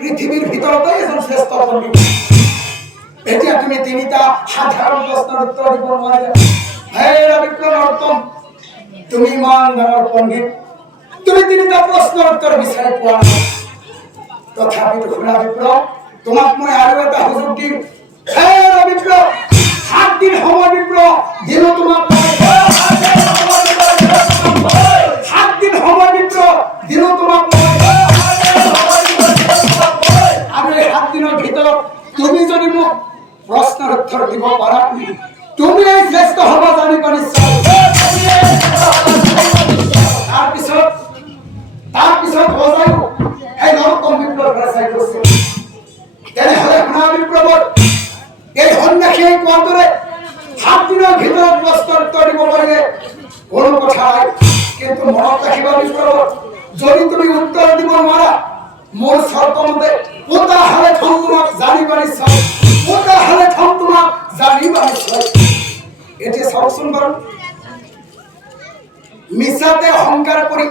পৃথিবীর ভিতরতে একজন শ্রেষ্ঠ পণ্ডিত। এটা তুমি তিনিটা সাধারণ প্রশ্নের উত্তর দিব নোৱাৰিলা। হে বিপ্লৱ, তুমি ইমান ডাঙৰ পণ্ডিত, তুমি তিনিটা প্ৰশ্নৰ উত্তৰ বিচাৰি পোৱা নাই। তথাপিতো শুনা বিপ্লৱ, তোমাক মই আৰু এটা সুযোগ দিম। হে বিপ্লৱ, 7 দিন সময় বিপ্লৱ দিলো তোমাক। 7 দিন সময় বিপ্লৱ দিলো তোমাক। আৰু এই 7 দিনৰ ভিতৰত তুমি যদি মোক প্ৰশ্নৰ উত্তৰ দিব পাৰা, তুমি এই শ্ৰেষ্ঠ হবা জানিব নিশ্চয়। তাৰপিছত বজাই এই নৰকম বিপ্লৱ চাই গৈছে। তেনেহলে শুনা বিপ্লৱত এই সন্ন্যাসীয়ে কোৱাৰ দৰে 7 দিনৰ ভিতৰত প্ৰশ্নৰ উত্তৰ দিব পাৰিলে কোনো কথা নাই। কিন্তু মনত ৰাখিবা বিপ্লৱত, যদি তুমি উত্তৰ দিব নোৱাৰা, মোৰ চৰ্ত মতে ওটা হালে থম তোমাক জানিব নিশ্চয়। ওটা হালে থম তোমাক জানিব নিশ্চয়। এতিয়া চাওকচোন বাৰু, মিছাতে অহংকাৰ কৰি,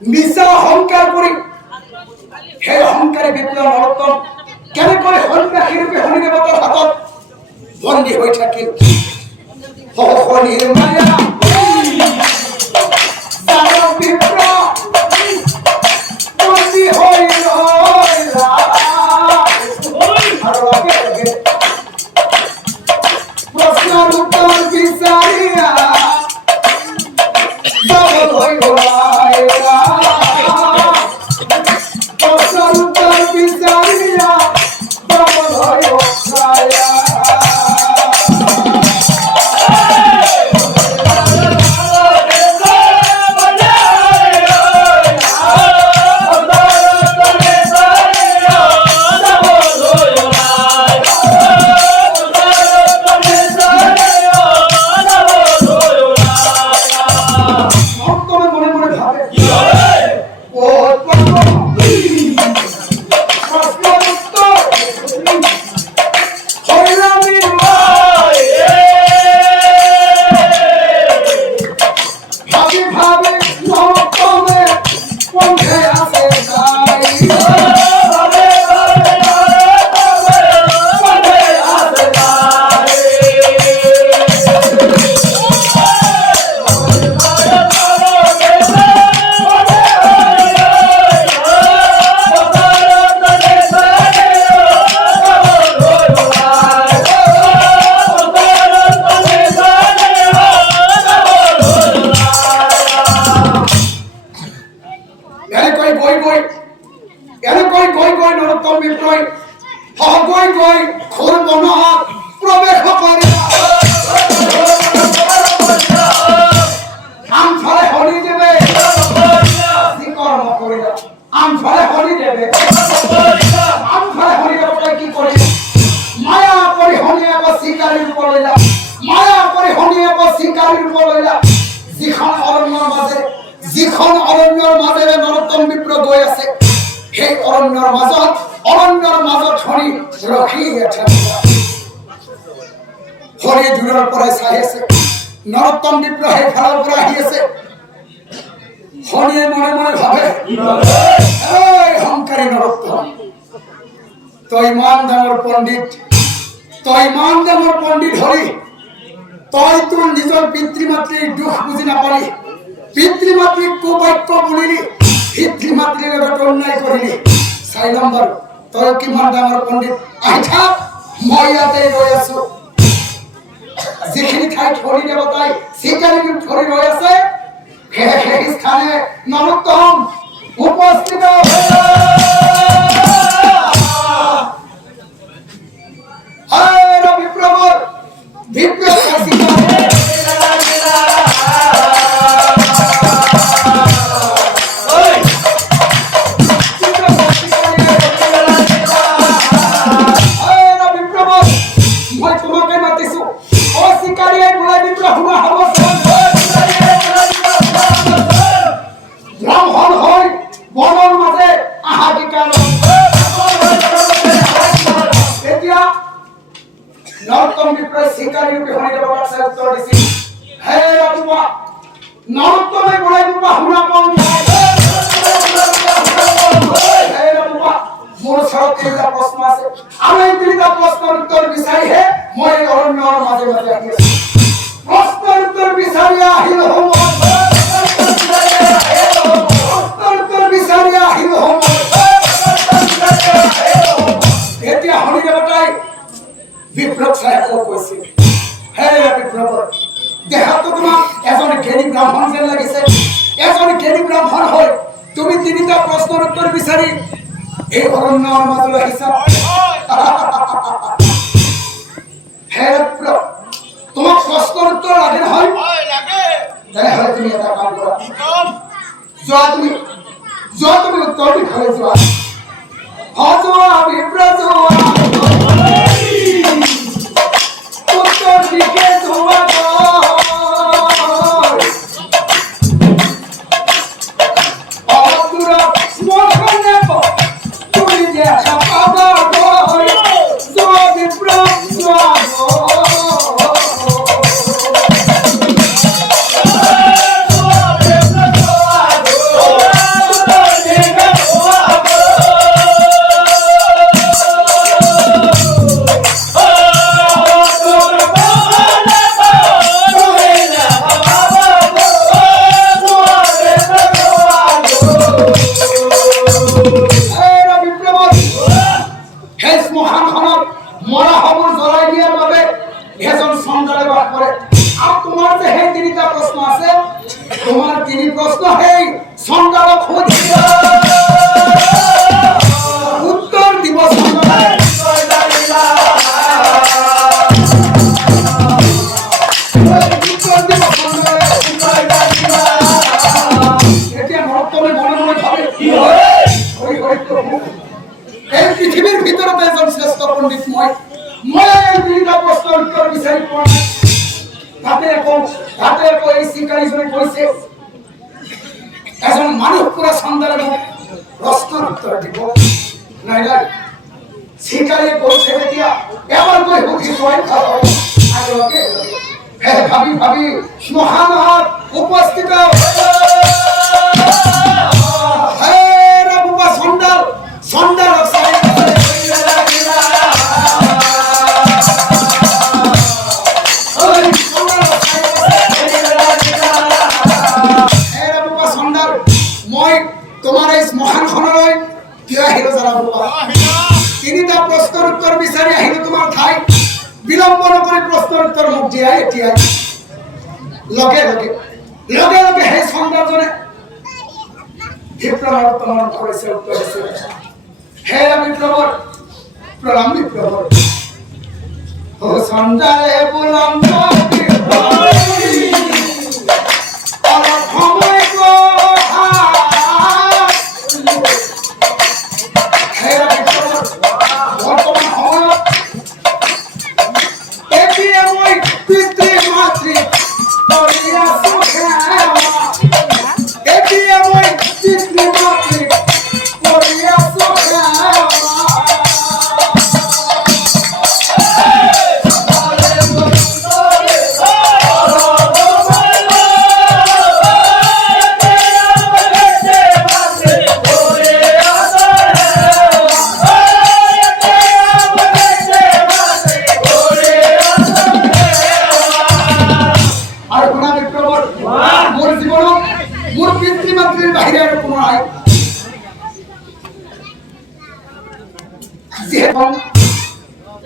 মিছা অহংকাৰ কৰি সেই অহংকাৰী বিপ্লৱ নৰোত্তম কেনেকৈ সন্ন্যাসী ৰূপে শনি দেৱতাৰ হাতত বন্দী হৈ থাকিল। শনিৰ মায়া বন্দী হৈ প্ৰশ্নৰ উত্তৰ বিচাৰিয়া যিখন অৰণ্যৰ মাজেৰে নৰোত্তম বিপ্ৰ গৈ আছে, সেই অৰণ্যৰ মাজত শনি ৰখি আছে। শনি দূৰৰ পৰাই চাই আছে, নৰোত্তম বিপ্ৰ সেইফালৰ পৰা আহি আছে। শনিয়ে মনে মনে ভাবে, এই অহংকাৰী নৰোত্তম, তই ইমান ডাঙৰ পণ্ডিত, হৰি, তই তোৰ নিজৰ পিতৃ মাতৃৰ দুখ বুজি নাপালি, পিতৃ মাতৃক কুবাক্য বলিলি, পিতৃ মাতৃৰ লগত অন্যায় কৰিলি। 4 নম্বৰ, তই কিমান ডাঙৰ পণ্ডিত, আহি থাক, মই ইয়াতে ৰৈ আছো। যিখিনি ঠাইত হৰি দেৱতাই চিকাৰী ধৰি ৰৈ আছে, সেই স্থানে নৰোত্তম উপস্থিত বিপ্লৱৰ প্ৰশ্নৰ উত্তৰ বিচাৰিহে মই অৰণ্যৰ মাজে মাজে আহি আছো। প্ৰশ্নৰ উত্তৰ বিচাৰি আহিলো এতিয়া হৰি দেৱতাই বিপ্লৱ চাহেবক কৈছিল, হে বিপ্লৱ, দেহাতো তোমাক এজন জ্ঞানী ব্ৰাহ্মণ যেন লাগিছে। এজন জ্ঞানী ব্ৰাহ্মণ হয় তুমি তিনিটা প্ৰশ্নৰ উত্তৰ বিচাৰি এই অৰণ্যৰ মাজলৈ আহিছা। হে বিপ্লৱ, তোমাক প্ৰশ্নৰ উত্তৰ লাগে নহয়? তেনেহলে তুমি এটা কাম কৰা, যোৱা তুমি উত্তৰ দিশলৈ যোৱা। যোৱা বিপ্লৱ, যোৱা উত্তৰ দিশে যোৱা। তোমার তিনি প্রশ্ন হেই সন্তানক উত্তর দিব এতিয়া নরতমে মনে মনে ভাবে এই পৃথিবীর ভিতরতে এজন শ্রেষ্ঠ পণ্ডিত মই এই তিনিটা প্রশ্নের উত্তর বিচাৰি পোৱা নাই। তাতে এই শিকাৰীজনে কৈছে এজন মানুহ পুৰা সন্তানে প্ৰশ্নৰ উত্তৰ দিব। নাই নাই, শিকাৰীয়ে কৈছে এতিয়া এবাৰ গৈ সুধি চোৱাই ভাল হ'ব। আগলৈকে ভাবি ভাবি শ্মশানত উপস্থিত সন্তান তিনিটা প্ৰশ্নৰ উত্তৰ বিচাৰি আহিলো তোমাৰ ঠাই। বিলম্ব নকৰি প্ৰশ্নৰ উত্তৰ মোক দিয়াই এতিয়া লগে লগে সেই সন্তানজনে বিপ্লৱৰ উত্তৰণ কৰিছে। উত্তৰ দিছে, হে বিপ্লৱৰ প্ৰণাম। বিপ্লৱৰ ও সন্তানে বুলম্ব অলপ সময়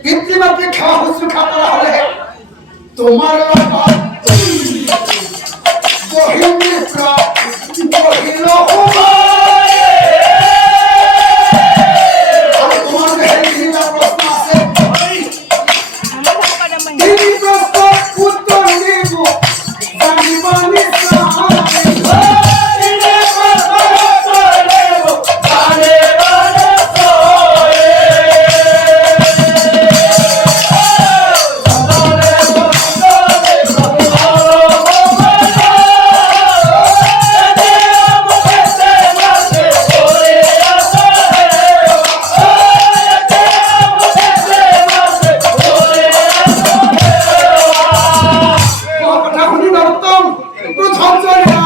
পিতৃমাতৃ সেৱা শুশ্ৰূষা কৰা হলে তোমাৰ প্রথম